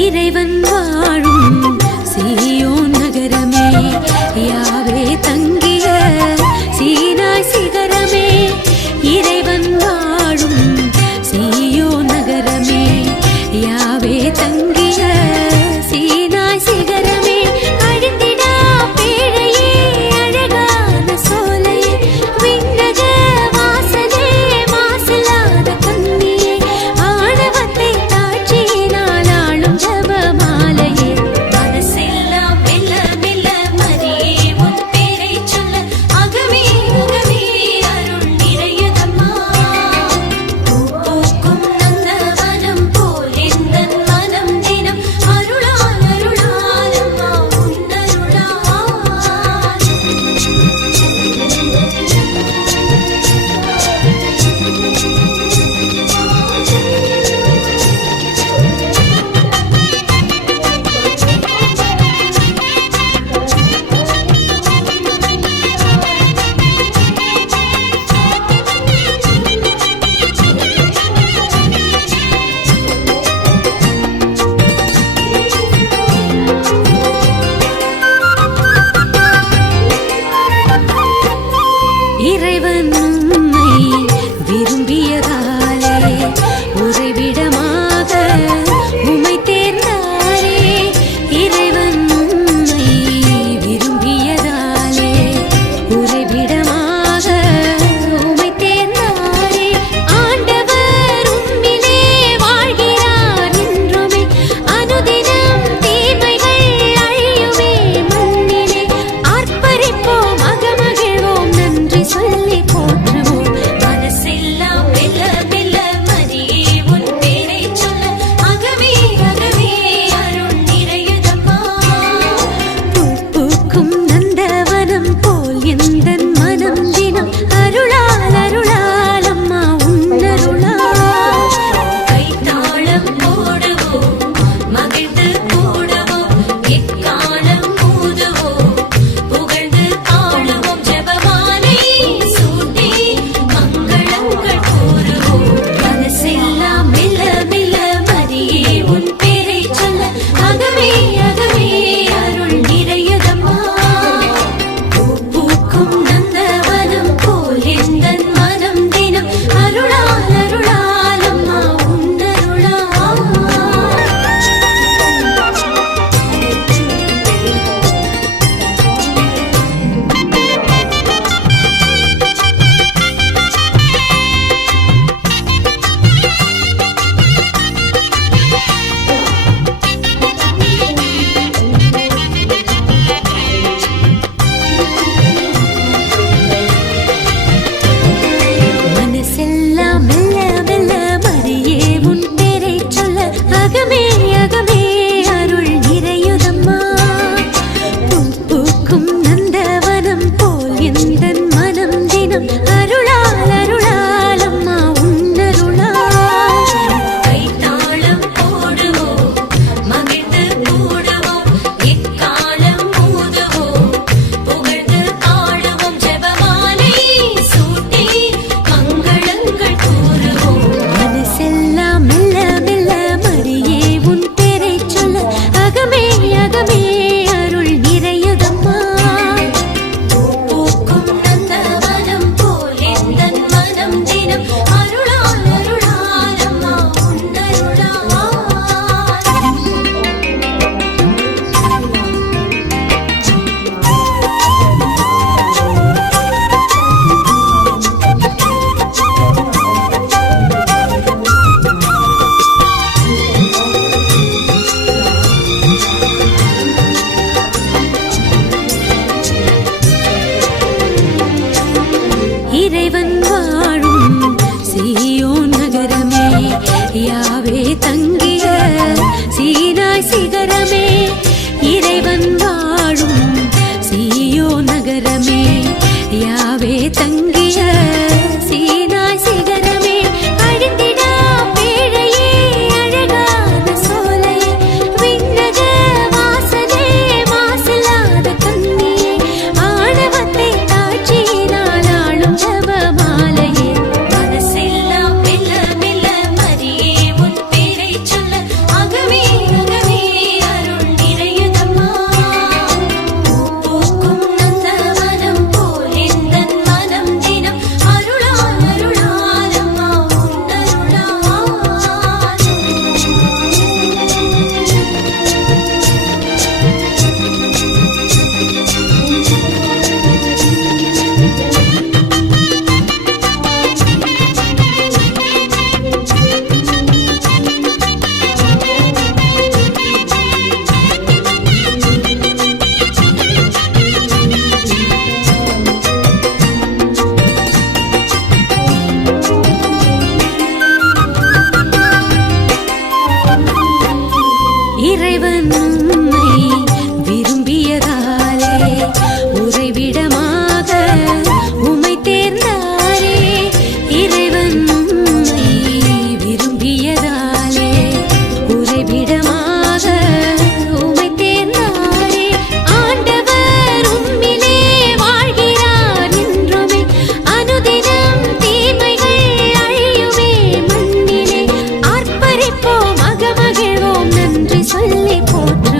இறைவன் வாழும் சீயோன் நகரமே, யாவே தங்கிய சீனாய் சிகரமே. இறைவன் வாழும் சீயோன் நகரமே, யாவே தங்கிய சீனாய் சிகரமே. அழிந்திடா பேழையே, அழகான சோலையே, விண்ணக வாசலே, மாசில்லாத கன்னியே, ஆணவத்தை தாட்சியினால் ஆளும் ஜபமாலையே. மனசெல்லாம் மெல்ல மெல்ல மரியே உன் பேரைச் சொல்ல, அகமே அகமே அருள் நிறையுதம்மா. பூக்கும் நந்தவனம் போல் எந்தன் மனம் தினம் அருளால் அருளால் அம்மா உன்னருளால். இறைவன் உம்மை விரும்பியதாலே, உறைவிடமாக உம்மை தேர்ந்தாரே. இறைவன் உம்மை விரும்பியதாலே, உறைவிடமாக உம்மை தேர்ந்தாரே. ஆண்டவர் உம்மிலே வாழ்கிறார் என்றுமே, அனுதினம் தீமைகள் அழியுமே மண்ணிலே. ஆர்ப்பரிப்போம் அகமகிழ்வோம், நன்றி சொல்லி போற்றுவோம். மனசெல்லாம் மெல்ல மெல்ல மரியே உன் பேரைச் சொல்ல, அகமே அகமே அருள் நிறையுதம்மா. பூக்கும் நந்தவனம் போல் எந்தன் மனம் தினம் அருளால் அருளால் அம்மா உன்னருளால். கைத்தாளம் போடுவோம், மகிழ்ந்து கூடுவோம், எக்காலம் ஊதுவோம், புகழ்ந்து பாடுவோம், ஜெபமாலை சூட்டி மங்களங்கள் கூறுவோம். மனசெல்லாம் மெல்ல மெல்ல மரியே உன் பேரைச் சொல்ல, அகமே அகமே அருள் நிறையுதம்மா. பூக்கும் நந்தவனம் போல் எந்தன் மனம் தினம் அருளால் அருளால் அம்மா உன்னருளால். மனசெல்லாம் மெல்ல மெல்ல மரியே உன் பேரைச் சொல்ல, அகமே அகமே அருள் நிறையுதம்மா. பூக்கும் நந்தவனம் போல் எந்தன் மனம் தினம் அருளால் அருளால் அம்மா உன்னருளால். கைத்தாளம் போடுவோம், மகிழ்ந்து கூடுவோம், எக்காலம் ஊதுவோம், புகழ்ந்து பாடுவோம், ஜெபமாலை சூட்டி மங்களங்கள் கூறுவோம். மனசெல்லாம் மெல்ல மெல்ல மரியே உன் பேரைச் சொல்ல, அகமே அகமே அருள் நிறையுதம்மா. பூக்கும் நந்தவனம் போல் எந்தன் மனம் தினம் அருளால் அருளால் அம்மா உன்னருளால். இறைவன் வாழும் சீயோன் நகரமே, யாவே தங்கிய சீனாய் சிகரமே. இறைவன் வாழும் சீயோன் நகரமே, யாவே தங்கிய சீனாய் சிகரமே. அழிந்திடா பேழையே, அழகான சோலையே, விண்ணக வாசலே, மாசில்லாத கன்னியே, ஆணவத்தை தாட்சியினால் ஆளும் ஜபமாலையே. மனசெல்லாம் மெல்ல மெல்ல மரியே உன் பேரைச் சொல்ல, மிக மகிழ்வோம் நன்றி சொல்லி போற்றி